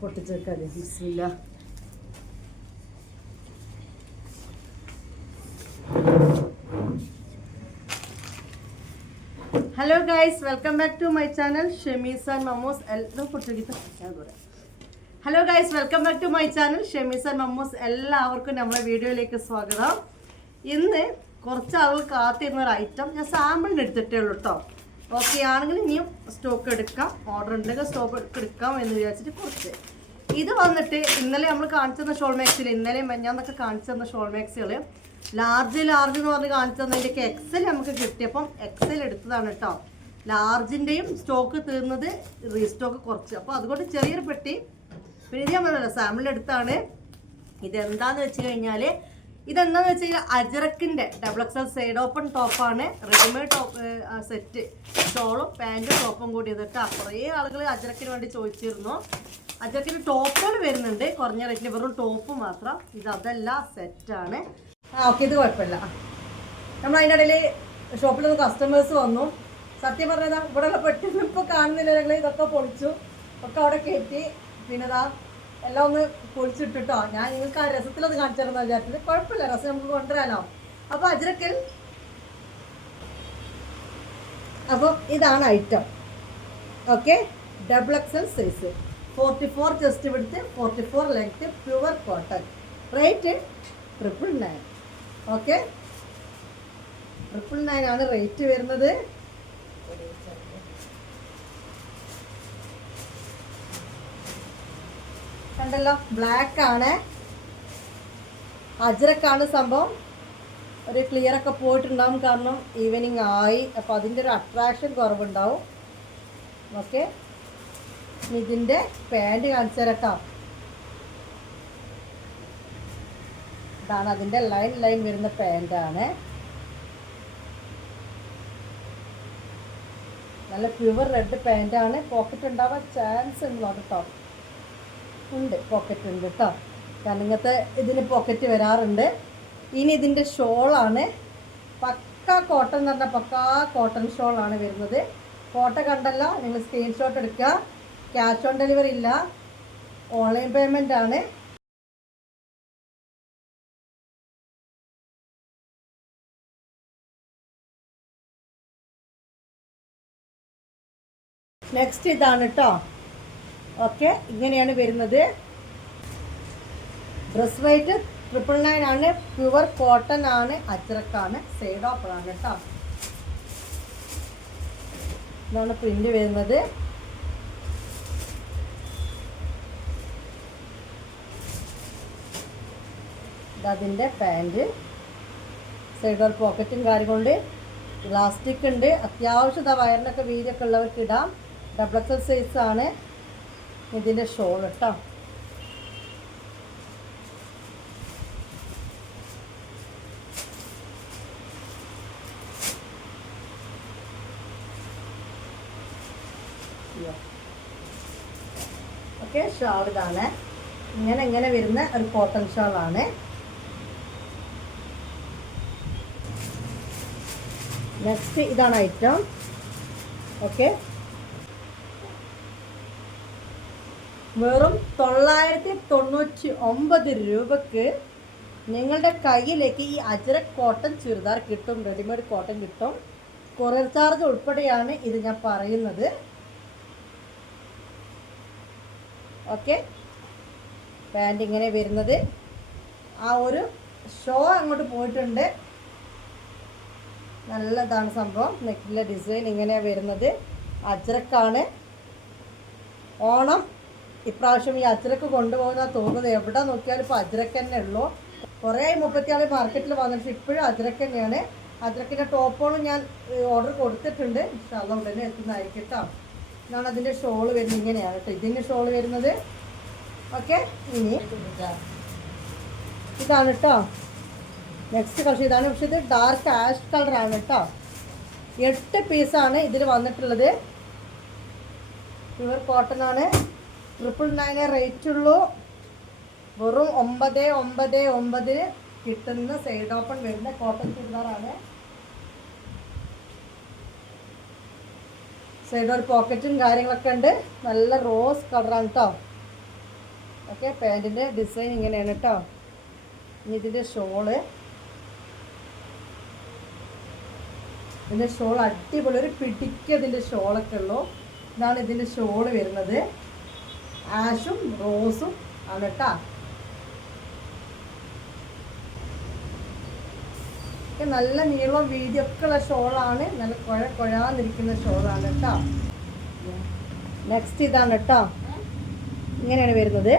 പൊട്ടിച്ചേക്കാതെ ബിസ്മില്ലാ. Hello guys, welcome back to my channel Shemees and Mammoos. Hello guys, welcome back to my channel Shemees and Mammoos. എല്ലാവർക്കും നമ്മുടെ വീഡിയോയിലേക്ക് സ്വാഗതം. ഇന്ന് കുറച്ച് ആളുകൾ കാത്തിരുന്ന ഒരു ഐറ്റം ഞാൻ സാമ്പിളിന് എടുത്തിട്ടേ ഉള്ളൂ കേട്ടോ. ഓക്കെ ആണെങ്കിൽ ഇനിയും സ്റ്റോക്ക് എടുക്കാം, ഓർഡർ ഉണ്ടെങ്കിൽ സ്റ്റോക്ക് എടുക്കാം എന്ന് വിചാരിച്ചിട്ട് കുറച്ച്. ഇത് വന്നിട്ട് ഇന്നലെ നമ്മൾ കാണിച്ചു തന്ന ഷോൾ മാക്സിൽ, ഇന്നലെ മെഞ്ഞാന്നൊക്കെ കാണിച്ചു തന്ന ഷോൾ മാക്സികൾ ലാർജ് എന്ന് പറഞ്ഞ് കാണിച്ചു തന്നതിൻ്റെയൊക്കെ എക്സൽ നമുക്ക് കിട്ടിയപ്പം എക്സൽ എടുത്തതാണ് കേട്ടോ. ലാർജിൻ്റെയും സ്റ്റോക്ക് തീർന്നത്, റീസ്റ്റോക്ക് കുറച്ച്. അപ്പോൾ അതുകൊണ്ട് ചെറിയൊരു പെട്ടി പിന്നെ ഇത് നമ്മളല്ല സാമ്പിൾ എടുത്താണ്. ഇതെന്താന്ന് വെച്ച് കഴിഞ്ഞാൽ അജറക്കിൻ്റെ ഡബിൾ എക്സൽ സൈഡ് ഓപ്പൺ ടോപ്പാണ്. റെഡിമെയ്ഡ് ടോപ്പ് സെറ്റ്, ഷോളും പാൻറ്റും ടോപ്പും കൂടി ചെയ്തിട്ട് കുറേ ആളുകൾ അജറക്കിന് വേണ്ടി ചോദിച്ചിരുന്നു. അജറക്കിന് ടോപ്പുകൾ വരുന്നുണ്ട് കുറഞ്ഞ റേറ്റിന്, വെറും ടോപ്പ് മാത്രം. അതല്ല സെറ്റാണ്. ഓക്കെ, ഇത് കുഴപ്പമില്ല. നമ്മൾ അതിൻ്റെ ഇടയിൽ ഷോപ്പിലൊന്ന് കസ്റ്റമേഴ്സ് വന്നു. സത്യം പറഞ്ഞതാ ഇവിടെയുള്ള പെട്ടിന്ന് ഇപ്പോൾ കാണുന്നില്ല, ഞങ്ങൾ ഇതൊക്കെ പൊളിച്ചു, ഒക്കെ അവിടെ കയറ്റി. പിന്നെ എല്ലാം ഒന്ന് പൊളിച്ചിട്ടിട്ടോ. ഞാൻ നിങ്ങൾക്ക് ആ രസത്തിലത് കാണിച്ചു തരുന്ന വിചാരിച്ചത്. കുഴപ്പമില്ല, രസം നമുക്ക് കൊണ്ടുവരാനോ. അപ്പോൾ അജ്രക്കൽ, അപ്പോൾ ഇതാണ് item. Okay, double XL size, 44 chest width, 44 length, pure cotton. Rate 999. Okay, 999 ആണ് റേറ്റ് വരുന്നത്. കണ്ടല്ലോ, ബ്ലാക്ക് ആണ്, അജ്രക്കാണ് സംഭവം. ഒരു ക്ലിയർ ഒക്കെ പോയിട്ടുണ്ടാവും, കാരണം ഈവനിങ് ആയി. അപ്പോൾ അതിൻ്റെ ഒരു അട്രാക്ഷൻ കുറവുണ്ടാവും. ഓക്കെ, ഇതിൻ്റെ പാൻറ് കാണിച്ചു തരട്ടോ. ഇതാണ് അതിൻ്റെ ലൈൻ വരുന്ന പാൻറ്റാണ്. നല്ല പ്യുവർ റെഡ് പാൻറ്റാണ്. പോക്കറ്റ് ഉണ്ടാവാൻ ചാൻസ് ഉണ്ടോ കേട്ടോ? ഉണ്ട്, പോക്കറ്റ് ഉണ്ട് കേട്ടോ. കാരണം ഇങ്ങനത്തെ ഇതിന് പോക്കറ്റ് വരാറുണ്ട്. ഇനി ഇതിൻ്റെ ഷോളാണ്. പക്കാ കോട്ടൺ എന്ന് പറഞ്ഞാൽ പക്കാ കോട്ടൺ ഷോളാണ് വരുന്നത്. ഫോട്ടോ കണ്ടല്ലോ, നിങ്ങൾ സ്ക്രീൻഷോട്ട് എടുക്കുക. ക്യാഷ് ഓൺ ഡെലിവറി ഇല്ല, ഓൺലൈൻ പേയ്മെൻ്റ് ആണ്. നെക്സ്റ്റ് ഇതാണ് കേട്ടോ. ഓക്കെ, ഇങ്ങനെയാണ് വരുന്നത്. ഡ്രസ് റേറ്റ് 999 ആണ്. പ്യുവർ കോട്ടൺ ആണ്, അജ്രക്കാണ്, സൈഡ് ഓപ്പൺ ആണ് കേട്ടോ. ഇതാണ് പ്രിന്റ് വരുന്നത്. ഇതതിൻ്റെ പാൻറ്, സൈഡ് പോക്കറ്റും കാര്യങ്ങളുണ്ട്, ഇലാസ്റ്റിക് ഉണ്ട്. അത്യാവശ്യം വയറിനൊക്കെ വീതിയൊക്കെ ഉള്ളവർക്ക് ഇടാം. ഡബിൾ എക്സൽ സൈസ് ആണ്. ഇതിൻ്റെ ഷോൾ കേട്ടോ. ഓക്കെ, ഷാൾ ഇതാണ്. ഇങ്ങനെ വരുന്ന ഒരു കോട്ടൺ ഷാളാണ്. നെക്സ്റ്റ് ഇതാണ് ഐറ്റം. ഓക്കെ, വെറും 999 രൂപക്ക് നിങ്ങളുടെ കയ്യിലേക്ക് ഈ അജ്രക് കോട്ടൺ ചുരിദാർ കിട്ടും. റെഡിമെയ്ഡ് കോട്ടൺ കിട്ടും. കൊറിയർ ചാർജ് ഉൾപ്പെടെയാണ് ഇത് ഞാൻ പറയുന്നത്. ഓക്കെ, പാൻറ് ഇങ്ങനെ വരുന്നത്. ആ ഒരു ഷോ അങ്ങോട്ട് പോയിട്ടുണ്ട്. നല്ലതാണ് സംഭവം. നെക്കിലെ ഡിസൈൻ ഇങ്ങനെയാണ് വരുന്നത്. അജ്രക്കാണ്. ഓണം ഇപ്രാവശ്യം ഈ അജ്രക്ക് കൊണ്ടുപോകുന്ന തോന്നുന്നത്. എവിടെ നോക്കിയാലും ഇപ്പോൾ അജ്രക്ക് തന്നെ ഉള്ളൂ. കുറേ 36 മാർക്കറ്റിൽ വന്നിട്ട് ഇപ്പോഴും അജ്രക്ക് തന്നെയാണ്. അജ്രക്കിൻ്റെ ടോപ്പോളും ഞാൻ ഓർഡർ കൊടുത്തിട്ടുണ്ട്. ഇൻഷാല്ലാ ഉടനെ എത്തുന്നതായിരിക്കും കേട്ടോ. ഇതാണ് അതിൻ്റെ ഷോള് വരുന്നത്. ഇങ്ങനെയാണ് കേട്ടോ ഇതിൻ്റെ ഷോള് വരുന്നത്. ഓക്കെ, ഇനി ഇതാണ് കേട്ടോ നെക്സ്റ്റ് കളർ. ഇതാണ്, പക്ഷേ ഇത് ഡാർക്ക് ആഷ് കളറാണ് കേട്ടോ. 8 പീസാണ് ഇതിൽ വന്നിട്ടുള്ളത്. പ്യുവർ കോട്ടൺ ആണ്. 999 റേറ്റ് ഉള്ളൂ. വെറും 999 കിട്ടുന്ന സൈഡ് ഓപ്പൺ വരുന്ന കോട്ടൺ ചുരിദാറാണ്. സൈഡ് ഒരു പോക്കറ്റും കാര്യങ്ങളൊക്കെ ഉണ്ട്. നല്ല റോസ് കളറാണ് കേട്ടോ. ഓക്കെ, പാൻറ്റിൻ്റെ ഡിസൈൻ ഇങ്ങനെയാണ് കേട്ടോ. ഇനി ഇതിൻ്റെ ഷോള്, ഇതിൻ്റെ ഷോൾ അടിപൊളി ഒരു പിടിക്ക് ഇതിൻ്റെ ഷോളൊക്കെ ഉള്ളൂ. ഇതാണ് ഇതിൻ്റെ ഷോള് വരുന്നത്. ആഷും റോസും ആണ് കേട്ടോ. നല്ല നീളവും വീതിയൊക്കെ ഉള്ള ഷോളാണ്. നല്ല കുഴാന്നിരിക്കുന്ന ഷോളാണ് കേട്ടോ. നെക്സ്റ്റ് ഇതാണ് കേട്ടോ. ഇങ്ങനെയാണ് വരുന്നത്.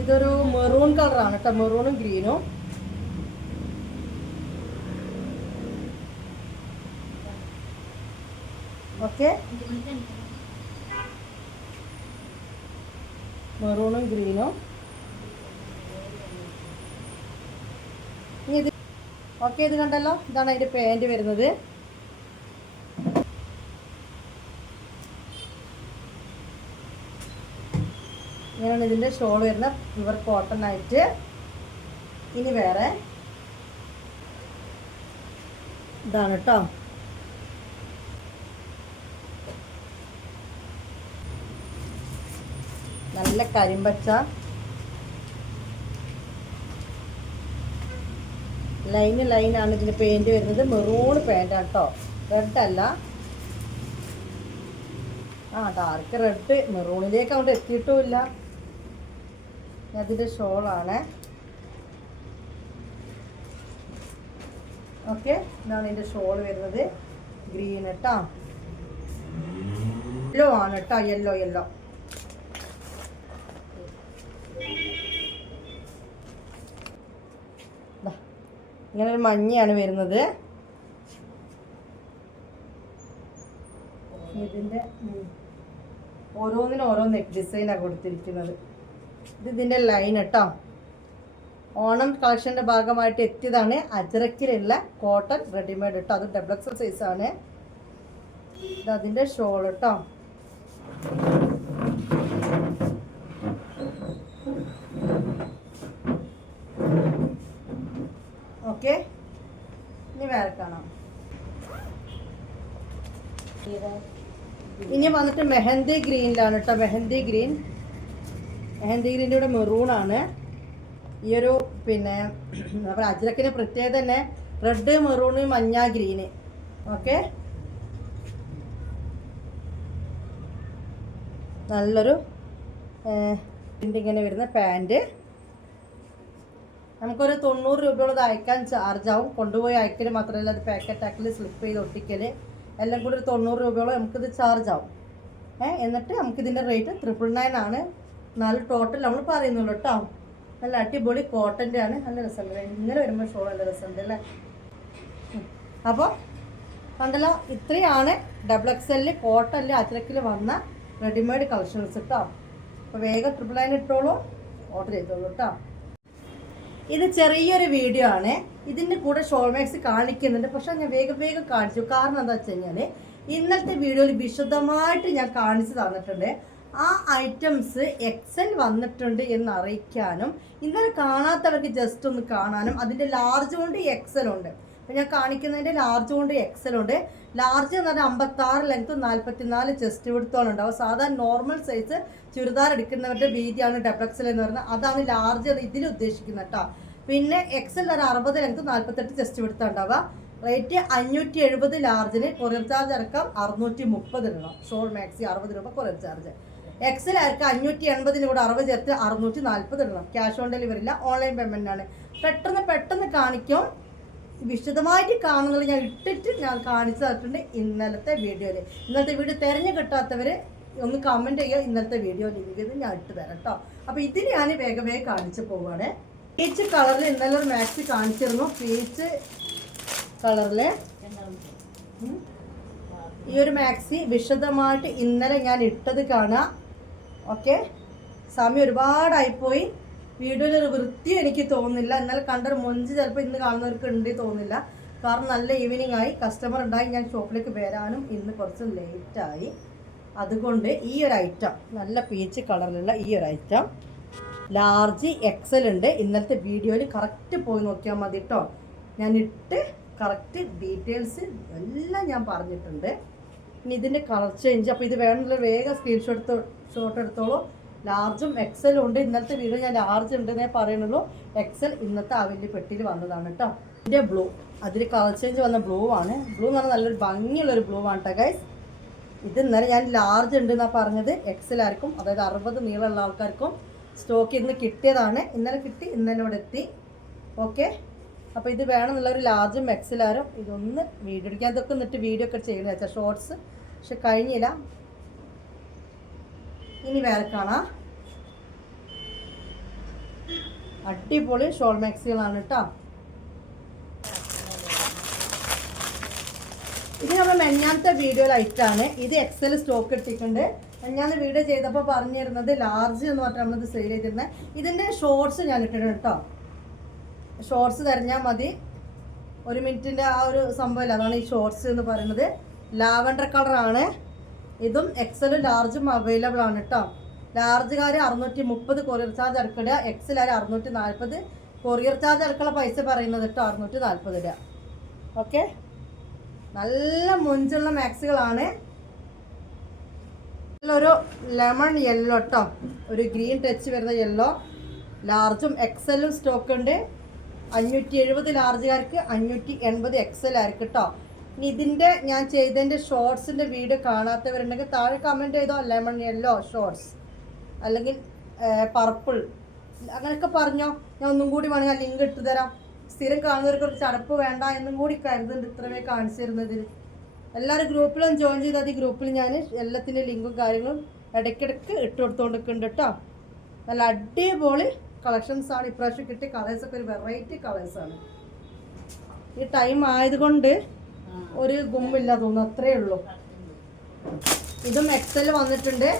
ഇതൊരു മെറൂൺ കളറാണ് കേട്ടോ, മെറൂണും ഗ്രീനും. ഓക്കെ, മെറൂണും ഗ്രീനും. ഇനി ഇത് ഓക്കെ, ഇത് കണ്ടല്ലോ. ഇതാണ് അതിൻ്റെ പാൻറ് വരുന്നത്. ഇങ്ങനെയാണ് ഇതിൻ്റെ ഷോൾ വരുന്നത്, പ്യുവർ കോട്ടൺ ആയിട്ട്. ഇനി വേറെ ഇതാണ് കേട്ടോ. നല്ല കരിമ്പച്ച ലൈനാണ് ഇതിൻ്റെ പെയിൻറ് വരുന്നത്. മെറൂൺ പെയിൻ്റാണ് കേട്ടോ, റെഡ് അല്ല. ഡാർക്ക് റെഡ്, മെറൂണിലേക്ക് അങ്ങോട്ട് എത്തിയിട്ടുമില്ല. അതിൻ്റെ ഷോളാണ്. ഓക്കെ, ഇതാണ് ഇതിൻ്റെ ഷോൾ വരുന്നത്. ഗ്രീൻ കേട്ടോ, യെല്ലോ ആണ് കേട്ടോ, യെല്ലോ. ഇങ്ങനെ ഒരു മഞ്ഞയാണ് വരുന്നത്. ഇതിൻ്റെ ഓരോന്നിനും ഓരോ നെക്ക് ഡിസൈനാണ് കൊടുത്തിരിക്കുന്നത്. ഇതിൻ്റെ ലൈൻ കേട്ടോ. ഓണം കളക്ഷൻ്റെ ഭാഗമായിട്ട് എത്തിയതാണ്. അജ്രക്കിലുള്ള കോട്ടൺ റെഡിമെയ്ഡ് കേട്ടോ. അത് XXL സൈസാണ്. ഇത് അതിൻ്റെ ഷോൾ കേട്ടോ. ഓക്കെ, ഇനി വേറെ കാണാം. ഇനി വന്നിട്ട് മെഹന്തി ഗ്രീനിലാണ് കേട്ടോ. മെഹന്തി ഗ്രീൻ്റെ ഇവിടെ മെറൂണാണ്. ഈ ഒരു പിന്നെ അജ്രക്കിന് പ്രത്യേകത തന്നെ റെഡ്, മെറൂണ്, മഞ്ഞ, ഗ്രീന്. ഓക്കെ, നല്ലൊരു ഇങ്ങനെ വരുന്ന പാൻറ്. നമുക്കൊരു 90 രൂപയോളം അയക്കാൻ ചാർജ് ആവും. കൊണ്ടുപോയി അയക്കൽ മാത്രമല്ല, അത് പാക്കറ്റ് ആക്കൽ, സ്ലിപ്പ് ചെയ്ത് ഒട്ടിക്കൽ എല്ലാം കൂടി ഒരു 90 രൂപയോളം നമുക്കിത് ചാർജ് ആവും. എന്നിട്ട് നമുക്കിതിൻ്റെ റേറ്റ് 999 ആണ്. 4 ടോട്ടൽ നമ്മൾ പറയുന്നുള്ളൂ കേട്ടോ. നല്ല അടിപൊളി കോട്ടൻ്റെ ആണ്. നല്ല രസമുണ്ട്. ഇങ്ങനെ വരുമ്പോൾ ഷോൾ നല്ല രസമുണ്ട് അല്ലേ. അപ്പോൾ കണ്ടല്ലോ, ഇത്രയാണ് XXL കോട്ടണിൽ അജ്രക്കിൽ വന്ന റെഡിമെയ്ഡ് കളക്ഷൻസ് കേട്ടോ. അപ്പോൾ വേഗം 999 ഇട്ടോളൂ, ഓർഡർ ചെയ്തോളൂ കേട്ടോ. ഇത് ചെറിയൊരു വീഡിയോ ആണ്. ഇതിൻ്റെ കൂടെ ഷോൾ മാക്സ് കാണിക്കുന്നുണ്ട്, പക്ഷെ ഞാൻ വേഗം കാണിച്ചു. കാരണം എന്താ വെച്ച് കഴിഞ്ഞാൽ ഇന്നത്തെ വീഡിയോയിൽ വിശദമായിട്ട് ഞാൻ കാണിച്ചു തന്നിട്ടുണ്ട്. ആ ഐറ്റംസ് XL വന്നിട്ടുണ്ട് എന്ന് അറിയിക്കാനും, ഇന്നലെ കാണാത്തവർക്ക് ജസ്റ്റ് ഒന്ന് കാണാനും. അതിൻ്റെ ലാർജ് കൊണ്ട് XL ഉണ്ട്. അപ്പം ഞാൻ കാണിക്കുന്നതിൻ്റെ ലാർജ് കൊണ്ട് XL ഉണ്ട്. ലാർജ് എന്ന് പറഞ്ഞാൽ 56 ലെങ്ത്ത്, 44 ചെസ്റ്റ് വിടുത്തോളം ഉണ്ടാവും. സാധാരണ നോർമൽ സൈസ് ചുരിദാർ എടുക്കുന്നവരുടെ വീതിയാണ് XXL എന്ന് പറഞ്ഞാൽ. അതാണ് ലാർജ് ഇതിൽ ഉദ്ദേശിക്കുന്നത് കേട്ടോ. പിന്നെ XL ഒരു 60 ലെങ്ത്ത്, 48 ചെസ്റ്റ് വിടുത്താണ് ഉണ്ടാവുക. റേറ്റ് 570 ലാർജിന്. കൊറിയർ ചാർജ് അടക്കം 630 ഇടണം. ഷോൾ മാക്സി 60 രൂപ കൊറിയർ ചാർജ്. XL ആർക്ക് 580 കൂടെ 60 ചേർത്ത് 640 ഇടണം. ക്യാഷ് ഓൺ ഡെലിവറി ഇല്ല, ഓൺലൈൻ പേയ്മെൻ്റ് ആണ്. പെട്ടെന്ന് കാണിക്കും. വിശദമായിട്ട് കാണുന്നത് ഞാൻ ഇട്ടിട്ട് ഞാൻ കാണിച്ചു തന്നിട്ടുണ്ട് ഇന്നലത്തെ വീഡിയോയിൽ. ഇന്നലത്തെ വീഡിയോ തിരഞ്ഞു കിട്ടാത്തവർ ഒന്ന് കമൻറ്റ് ചെയ്യുക. ഇന്നലത്തെ വീഡിയോ ലിങ്ക് ചെയ്ത് ഞാൻ ഇട്ട് തരാം കേട്ടോ. അപ്പോൾ ഇതിന് ഞാൻ വേഗം കാണിച്ചു പോവുകയാണ്. പീച്ച് കളറിൽ ഇന്നലെ ഒരു മാക്സി കാണിച്ചിരുന്നു. പീച്ച് കളറിൽ ഈ ഒരു മാക്സി വിശദമായിട്ട് ഇന്നലെ ഞാൻ ഇട്ടത് കാണാം. ഓക്കെ, സമയം ഒരുപാടായിപ്പോയി. വീഡിയോയിൽ വൃത്തിയും എനിക്ക് തോന്നുന്നില്ല. ഇന്നലെ കണ്ടൊരു മൊഞ്ച് ചിലപ്പോൾ ഇന്ന് കാണുന്നവർക്ക് ഉണ്ട് തോന്നുന്നില്ല. കാരണം നല്ല ഈവനിങ് ആയി, കസ്റ്റമർ ഉണ്ടായി. ഞാൻ ഷോപ്പിലേക്ക് വരാനും ഇന്ന് കുറച്ച് ലേറ്റായി. അതുകൊണ്ട് ഈ ഒരു ഐറ്റം, നല്ല പീച്ച് കളറിലുള്ള ഈ ഒരു ഐറ്റം ലാർജ് XL ഉണ്ട്. ഇന്നലത്തെ വീഡിയോയിൽ കറക്റ്റ് പോയി നോക്കിയാൽ മതി കേട്ടോ. ഞാൻ ഇട്ട് കറക്റ്റ് ഡീറ്റെയിൽസ് എല്ലാം ഞാൻ പറഞ്ഞിട്ടുണ്ട്. ഇനി ഇതിൻ്റെ കളർ ചേഞ്ച്. അപ്പോൾ ഇത് വേണമെന്നുള്ള വേഗം ഷോട്ട് എടുത്തോളൂ. ലാർജും എക്സലും ഉണ്ട്. ഇന്നത്തെ വീഡിയോ ഞാൻ ലാർജ് ഉണ്ടെന്നേ പറയുന്നുള്ളൂ. എക്സൽ ഇന്നത്തെ ആ വലിയ പെട്ടിയിൽ വന്നതാണ് കേട്ടോ. ഇതിൻ്റെ ബ്ലൂ, അതിൽ കളർ ചേഞ്ച് വന്ന ബ്ലൂ ആണ്. ബ്ലൂ എന്ന് പറഞ്ഞാൽ നല്ലൊരു ഭംഗിയുള്ളൊരു ബ്ലൂ ആണ് കേട്ടോ ഗൈസ്. ഇത് ഇന്നലെ ഞാൻ ലാർജ് ഉണ്ടെന്നാണ് പറഞ്ഞത്. എക്സലായിരിക്കും, അതായത് 60 നീളമുള്ള ആൾക്കാർക്കും സ്റ്റോക്ക് ഇന്ന് കിട്ടിയതാണ്. ഇന്നലെ കിട്ടി, ഇന്നലെ ഇവിടെ എത്തി. ഓക്കെ, അപ്പോൾ ഇത് വേണമെന്നുള്ളൊരു ലാർജും എക്സലാരും ഇതൊന്ന് വീഡിയോ എടുക്കാൻ, അതൊക്കെ എന്നിട്ട് വീഡിയോ ഒക്കെ ചെയ്യണമെന്ന് വെച്ചാൽ ഷോർട്സ്, പക്ഷെ കഴിഞ്ഞില്ല. ഇനി വേറെ കാണാം. അടിപൊളി ഷോൾ മാക്സികളാണ് കേട്ടോ. ഇത് നമ്മൾ മെഞ്ഞാന്നത്തെ വീഡിയോ ലൈറ്റാണ്. ഇത് എക്സൽ സ്റ്റോക്ക് ഇട്ടിട്ടുണ്ട്. മെഞ്ഞാന്ന് വീഡിയോ ചെയ്തപ്പോൾ പറഞ്ഞിരുന്നത് ലാർജ് എന്ന് പറഞ്ഞാൽ നമ്മളിത് സെയിൽ ചെയ്തിരുന്നത്. ഇതിൻ്റെ ഷോർട്സ് ഞാൻ ഇട്ടിട്ടുണ്ട് കേട്ടോ. ഷോർട്സ് തിരഞ്ഞാൽ മതി. 1 മിനിറ്റിൻ്റെ ആ ഒരു സംഭവമില്ല, അതാണ് ഈ ഷോർട്സ് എന്ന് പറയുന്നത്. ലാവൻഡർ കളറാണ്. ഇതും എക്സലും ലാർജും അവൈലബിൾ ആണ് കേട്ടോ. ലാർജുകാർ 630 കൊറിയർ ചാർജ് അടക്കുക. എക്സലുകാർ 640 കൊറിയർ ചാർജ് അടക്കുള്ള പൈസ പറയുന്നത് കേട്ടോ, 640 രൂപ. ഓക്കെ, നല്ല മൊഞ്ചുള്ള മാക്സുകളാണ്. ഒരു ലെമൺ യെല്ലോ കേട്ടോ, ഒരു ഗ്രീൻ ടച്ച് വരുന്ന യെല്ലോ. ലാർജും എക്സലും സ്റ്റോക്ക് ഉണ്ട്. 570 ലാർജുകാർക്ക്, 580 എക്സലായിരിക്കും കേട്ടോ. ഇനി ഇതിൻ്റെ ഞാൻ ചെയ്തതിൻ്റെ ഷോർട്സിൻ്റെ വീഡിയോ കാണാത്തവരുണ്ടെങ്കിൽ താഴെ കമൻറ്റ് ചെയ്തോ. ലെമൺ യെല്ലോ ഷോർട്സ് അല്ലെങ്കിൽ പർപ്പിൾ അങ്ങനെയൊക്കെ പറഞ്ഞോ. ഞാൻ ഒന്നും കൂടി വേണമെങ്കിൽ ലിങ്ക് ഇട്ട് തരാം. സ്ഥിരം കാണുന്നവർക്ക് ഒരു ചടപ്പ് വേണ്ട എന്നും കൂടി കരുതുന്നുണ്ട് ഇത്രവേ കാണിച്ചു തരുന്നതിന്. എല്ലാവരും ഗ്രൂപ്പിലും ജോയിൻ ചെയ്താൽ ഈ ഗ്രൂപ്പിൽ ഞാൻ എല്ലാത്തിൻ്റെ ലിങ്കും കാര്യങ്ങളും ഇടയ്ക്കിടയ്ക്ക് ഇട്ട് കൊടുത്തുകൊണ്ടിരിക്കുന്നുണ്ട് കേട്ടോ. നല്ല അടിപൊളി കളക്ഷൻസാണ് ഇപ്രാവശ്യം കിട്ടിയ. കളേഴ്സൊക്കെ ഒരു വെറൈറ്റി കളേഴ്സാണ്. ഈ ടൈം ആയതുകൊണ്ട് ഒരു ഗുമ്മില്ല തോന്നുന്നു, അത്രേ ഉള്ളൂ. ഇതും എക്സൽ വന്നിട്ടുണ്ട്.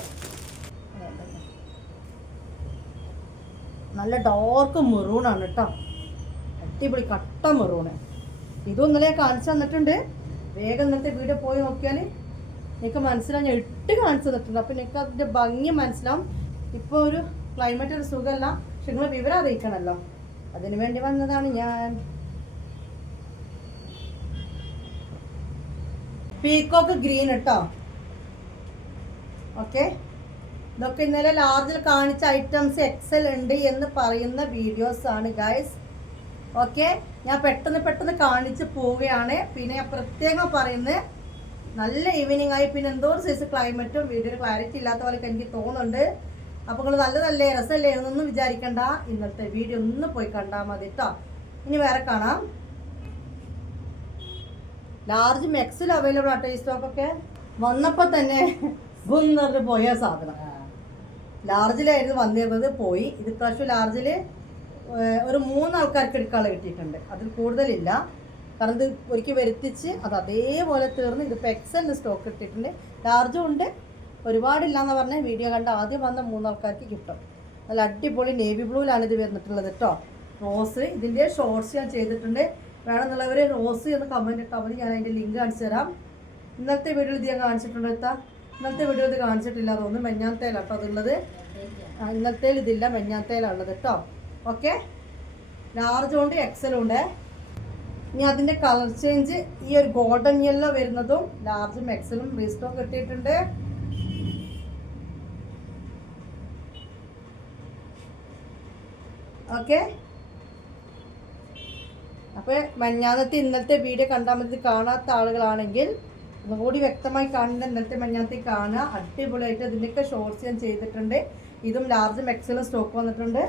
നല്ല ഡാർക്ക് മെറൂണാണ് കേട്ടോ, അടിപൊളി കട്ട മെറൂണ്. ഇതും ഇന്നലെ കാണിച്ചു തന്നിട്ടുണ്ട്. വേഗം ഇന്നത്തെ വീഡിയോ പോയി നോക്കിയാൽ നിങ്ങൾക്ക് മനസ്സിലാവും. ഞാൻ ഇട്ട് കാണിച്ചു തന്നിട്ടുണ്ട്, അപ്പോൾ നിങ്ങൾക്ക് അതിൻ്റെ ഭംഗി മനസ്സിലാവും. ഇപ്പോൾ ഒരു ക്ലൈമറ്റ് ഒരു സുഖമല്ല, പക്ഷെ നിങ്ങൾ വിവരം അറിയിക്കണമല്ലോ, അതിനു വേണ്ടി വന്നതാണ് ഞാൻ. പീക്കോക്ക് ഗ്രീൻ കേട്ടോ. ഓക്കെ, ഇതൊക്കെ ഇന്നലെ ലാർജിൽ കാണിച്ച ഐറ്റംസ് എക്സൽ ഉണ്ട് എന്ന് പറയുന്ന വീഡിയോസാണ് ഗൈസ്. ഓക്കെ, ഞാൻ പെട്ടെന്ന് കാണിച്ച് പോവുകയാണ്. പിന്നെ ഞാൻ പ്രത്യേകം പറയുന്നത്, നല്ല ഈവനിങ് ആയി, പിന്നെ എന്തോ ഒരു സൈസ് ക്ലൈമറ്റും വീഡിയോയിൽ ക്ലാരിറ്റി ഇല്ലാത്ത പോലെയൊക്കെ എനിക്ക് തോന്നുന്നുണ്ട്. അപ്പോൾ നിങ്ങൾ നല്ലതല്ലേ രസമല്ലേ എന്നൊന്നും വിചാരിക്കണ്ട. ഇന്നത്തെ വീഡിയോ ഒന്ന് പോയി കണ്ടാൽ മതി കേട്ടോ. ഇനി വേറെ കാണാം. ലാർജ് എക്സൽ അവൈലബിൾ ആട്ടോ. ഈ സ്റ്റോക്കൊക്കെ വന്നപ്പോൾ തന്നെ ഗുന്നറിന് പോയ സാധനം ലാർജിലായിരുന്നു വന്നിരുന്നത്, പോയി. ഇത് പ്രാവശ്യം ലാർജിൽ ഒരു 3 ആൾക്കാർക്ക് എടുക്കാനുള്ള കിട്ടിയിട്ടുണ്ട്, അതിൽ കൂടുതലില്ല. കാരണം ഇത് ഒരിക്കൽ വരുത്തിച്ച് അത് അതേപോലെ തീർന്ന്. ഇതിപ്പോൾ എക്സലിന് സ്റ്റോക്ക് ഇട്ടിട്ടുണ്ട്. ലാർജും ഉണ്ട്, ഒരുപാടില്ലാന്ന് പറഞ്ഞാൽ വീഡിയോ കണ്ട ആദ്യം വന്ന 3 ആൾക്കാർക്ക് കിട്ടും. നല്ല അടിപൊളി നേവി ബ്ലൂവിലാണ് ഇത് വരുന്നിട്ടുള്ളത് കേട്ടോ. റോസ്, ഇതിൻ്റെ ഷോർട്സ് ഞാൻ ചെയ്തിട്ടുണ്ട്. വേണമെന്നുള്ളവർ റോസ് എന്ന് കമൻറ്റ് ഇട്ടാൽ മതി, ഞാൻ അതിൻ്റെ ലിങ്ക് കാണിച്ചു തരാം. ഇന്നത്തെ വീഡിയോയിൽ ഇത് ഞാൻ കാണിച്ചിട്ടുണ്ട്. ഇന്നത്തെ വീഡിയോ ഇത് കാണിച്ചിട്ടില്ല, തോന്നുന്നു മെഞ്ഞാത്തേലാണ് കേട്ടോ അതുള്ളത്. ഇന്നത്തേൽ ഇതില്ല, മെഞ്ഞാത്തേലുള്ളത് കേട്ടോ. ഓക്കെ, ലാർജും ഉണ്ട് എക്സലും ഉണ്ട്. ഇനി അതിൻ്റെ കളർ ചേഞ്ച് ഈ ഒരു ഗോൾഡൻ യെല്ലോ വരുന്നതും ലാർജും എക്സലും റീസ്റ്റോക്ക് കിട്ടിയിട്ടുണ്ട്. ഓക്കെ, അപ്പോൾ മെഞ്ഞാന്നത്തെ ഇന്നത്തെ വീഡിയോ കണ്ടാൽ മതി. കാണാത്ത ആളുകളാണെങ്കിൽ ഒന്നുകൂടി വ്യക്തമായി കാണേണ്ട ഇന്നത്തെ മെഞ്ഞാന്നത്തെ കാണുക. അടിപൊളിയായിട്ട് ഇതിൻ്റെയൊക്കെ ഷോർട്സ് ഞാൻ ചെയ്തിട്ടുണ്ട്. ഇതും ലാർജും എക്സലും സ്റ്റോക്ക് വന്നിട്ടുണ്ട്.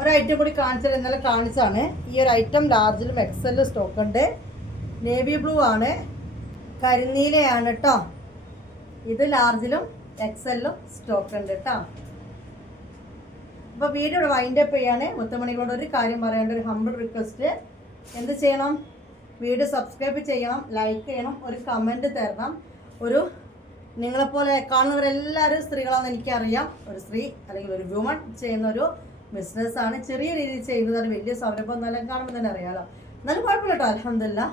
ഒരു ഐറ്റം കൂടി കാണിച്ചത് ഇന്നലെ കാണിച്ചാണ്. ഈ ഒരു ഐറ്റം ലാർജിലും എക്സലിലും സ്റ്റോക്ക് ഉണ്ട്. നേവി ബ്ലൂ ആണ്, കരിനീലയാണ് കേട്ടോ. ഇത് ലാർജിലും എക്സലിലും സ്റ്റോക്ക് ഉണ്ട് കേട്ടോ. അപ്പോൾ വീഡിയോ വൈൻഡപ്പ് ചെയ്യാണ്. മുത്തുമണികളോട് ഒരു കാര്യം പറയേണ്ട, ഒരു ഹംബിൾ റിക്വസ്റ്റ്. എന്ത് ചെയ്യണം? വീഡിയോ സബ്സ്ക്രൈബ് ചെയ്യണം, ലൈക്ക് ചെയ്യണം, ഒരു കമൻറ്റ് തരണം. ഒരു നിങ്ങളെപ്പോലെ കാണുന്നവരെല്ലാവരും സ്ത്രീകളാണെന്ന് എനിക്കറിയാം. ഒരു സ്ത്രീ അല്ലെങ്കിൽ ഒരു വുമൺ ചെയ്യുന്ന ഒരു ബിസിനസ്സാണ്. ചെറിയ രീതിയിൽ ചെയ്യുന്നതാണ്, വലിയ സംരംഭം എന്നെല്ലാം കാണുമ്പോൾ തന്നെ അറിയാമല്ലോ. എന്നാലും കുഴപ്പമില്ല കേട്ടോ, അൽഹംദുലില്ലാ.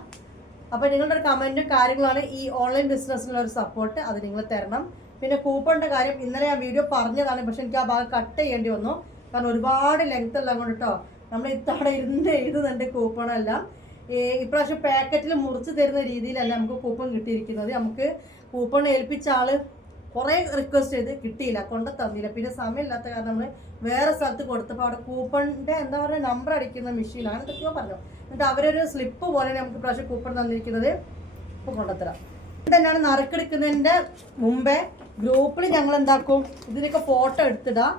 അപ്പോൾ നിങ്ങളുടെ ഒരു കമൻറ്റും കാര്യങ്ങളാണ് ഈ ഓൺലൈൻ ബിസിനസ്സിനുള്ള ഒരു സപ്പോർട്ട്, അത് നിങ്ങൾ തരണം. പിന്നെ കൂപ്പണിൻ്റെ കാര്യം ഇന്നലെ ഞാൻ വീഡിയോ പറഞ്ഞതാണ്, പക്ഷെ എനിക്ക് ആ ഭാഗം കട്ട് ചെയ്യേണ്ടി വന്നു. കാരണം ഒരുപാട് ലെങ്ത് എല്ലാം കൊണ്ട് കേട്ടോ. നമ്മൾ ഇത്തവണ ഇരുന്ന് എഴുതുന്നുണ്ട് കൂപ്പണെല്ലാം. ഇപ്രാവശ്യം പാക്കറ്റിൽ മുറിച്ച് തരുന്ന രീതിയിലല്ല നമുക്ക് കൂപ്പൺ കിട്ടിയിരിക്കുന്നത്. നമുക്ക് കൂപ്പൺ ഏൽപ്പിച്ച ആൾ കുറേ റിക്വസ്റ്റ് ചെയ്ത് കിട്ടിയില്ല, കൊണ്ട് തന്നില്ല. പിന്നെ സമയമില്ലാത്ത കാരണം നമ്മൾ വേറെ സ്ഥലത്ത് കൊടുത്തപ്പോൾ അവിടെ കൂപ്പണിൻ്റെ എന്താ പറയുക നമ്പർ അടിക്കുന്ന മെഷീനാണ് എന്തൊക്കെയോ പറഞ്ഞു. എന്നിട്ട് അവരൊരു സ്ലിപ്പ് പോലെ നമുക്ക് പ്രാവശ്യം കൂപ്പൺ തന്നിരിക്കുന്നത്. ഇപ്പോൾ കൊണ്ടുത്തരാം. തന്നെയാണ് നറുക്കെടുക്കുന്നതിൻ്റെ മുമ്പേ ഗ്രൂപ്പിൽ ഞങ്ങൾ എന്താക്കും, ഇതിനൊക്കെ ഫോട്ടോ എടുത്തിടാം.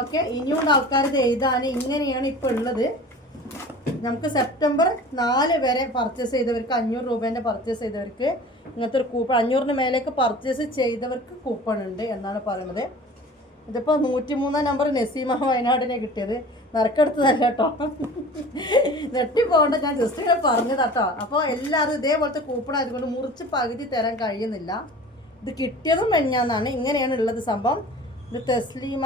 ഓക്കെ, ഇനിയും ആൾക്കാർ ഇത് എഴുതാൻ ഇങ്ങനെയാണ് ഇപ്പോൾ ഉള്ളത്. നമുക്ക് സെപ്റ്റംബർ 4 വരെ പർച്ചേസ് ചെയ്തവർക്ക് 500 രൂപേൻ്റെ പർച്ചേസ് ചെയ്തവർക്ക് ഇങ്ങനത്തെ ഒരു കൂപ്പൺ, 500-ന് മേലേക്ക് പർച്ചേസ് ചെയ്തവർക്ക് കൂപ്പൺ ഉണ്ട് എന്നാണ് പറയുന്നത്. ഇതിപ്പോൾ 103 നമ്പർ നസീമ വയനാടിനെ കിട്ടിയത്, നറുക്കെടുത്തതല്ല കേട്ടോ, നെട്ടിപ്പോകേണ്ട, ഞാൻ ജസ്റ്റ് ഇങ്ങനെ പറഞ്ഞതാട്ടോ. അപ്പോൾ എല്ലാവരും ഇതേപോലത്തെ കൂപ്പൺ ആയതുകൊണ്ട് മുറിച്ച് പകുതി തരാൻ കഴിയുന്നില്ല. ഇത് കിട്ടിയതും മെഞ്ഞാന്നാണ്. ഇങ്ങനെയാണ് ഉള്ളത് സംഭവം. ഇത് തസ്ലീമ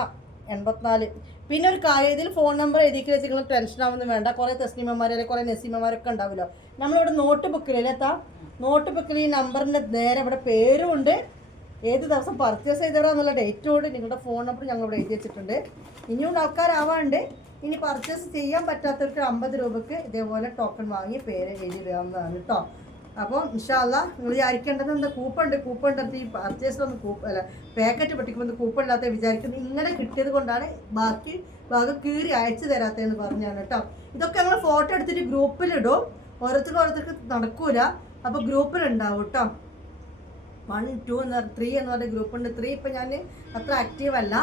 84. പിന്നെ ഒരു കാര്യം, ഇതിൽ ഫോൺ നമ്പർ എഴുതിക്ക് വെച്ച് നിങ്ങൾ ടെൻഷൻ ആവുന്നത് വേണ്ട. കുറേ തസ്ലീമമാർ അല്ലെങ്കിൽ കുറേ നസീമമാരൊക്കെ ഉണ്ടാവുമല്ലോ. നമ്മളിവിടെ നോട്ട് ബുക്കിലല്ലേ നോട്ട് ബുക്കിൽ ഈ നമ്പറിൻ്റെ നേരെ ഇവിടെ പേരും ഉണ്ട്, ഏത് ദിവസം പർച്ചേസ് ചെയ്തവരാന്നുള്ള ഡേറ്റും ഉണ്ട്, നിങ്ങളുടെ ഫോൺ നമ്പർ ഞങ്ങളിവിടെ എഴുതി വെച്ചിട്ടുണ്ട്. ഇനിയും ആൾക്കാരാവാണ്ട്. ഇനി പർച്ചേസ് ചെയ്യാൻ പറ്റാത്തവർക്ക് 50 രൂപയ്ക്ക് ഇതേപോലെ ടോക്കൺ വാങ്ങി പേര് എഴുതി ഇടാവുന്നതാണ് കേട്ടോ. അപ്പോൾ ഇൻഷാ അല്ലാ നിങ്ങൾ വിചാരിക്കേണ്ടത് എന്താ, കൂപ്പൺ ഉണ്ട് ഈ പർച്ചേസിലൊന്നും അല്ല പാക്കറ്റ് പൊട്ടിക്കുമ്പോൾ കൂപ്പൺ ഇല്ലാത്ത വിചാരിക്കുന്നത്. ഇങ്ങനെ കിട്ടിയത് കൊണ്ടാണ് ബാക്കി ഭാഗം കീറി അയച്ചു തരാത്തതെന്ന് പറഞ്ഞാണ് കേട്ടോ. ഇതൊക്കെ ഞങ്ങൾ ഫോട്ടോ എടുത്തിട്ട് ഗ്രൂപ്പിലിടും. ഓരോരുത്തർക്ക് നടക്കൂല, അപ്പോൾ ഗ്രൂപ്പിലുണ്ടാവും കേട്ടോ. 1, 2 3 എന്ന് പറഞ്ഞ ഗ്രൂപ്പുണ്ട്. 3 ഇപ്പം ഞാൻ അത്ര ആക്റ്റീവ് അല്ല.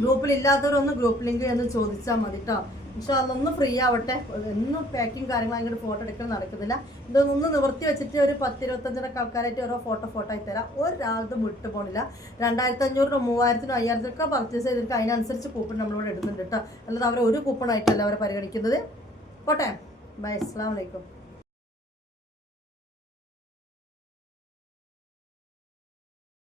ഗ്രൂപ്പിലില്ലാത്തവരൊന്ന് ഗ്രൂപ്പ് ലിങ്ക് എന്ന് ചോദിച്ചാൽ മതി കേട്ടോ. പക്ഷെ അതൊന്ന് ഫ്രീ ആവട്ടെ. എന്നും പാക്കിങ് കാര്യങ്ങൾ അങ്ങോട്ട് ഫോട്ടോ എടുക്കണം നടക്കുന്നില്ല. ഇതൊന്ന് നിവർത്തി വെച്ചിട്ട് ഒരു 10-25 ആൾക്കാരായിട്ട് ഓരോ ഫോട്ടോ ആയി തരാം. ഒരാളും വിട്ടു പോകണില്ല. 2500-നും 3000-നും 5000-നും പർച്ചേസ് ചെയ്തിട്ട് അതിനനുസരിച്ച് കൂപ്പൺ നമ്മളിവിടെ ഇടുന്നുണ്ട് കേട്ടോ. അല്ലാതെ അവർ ഒരു കൂപ്പണായിട്ടല്ല അവരെ പരിഗണിക്കുന്നത്. പോട്ടെ, ബൈ, അസ്സലാമു അലൈക്കും.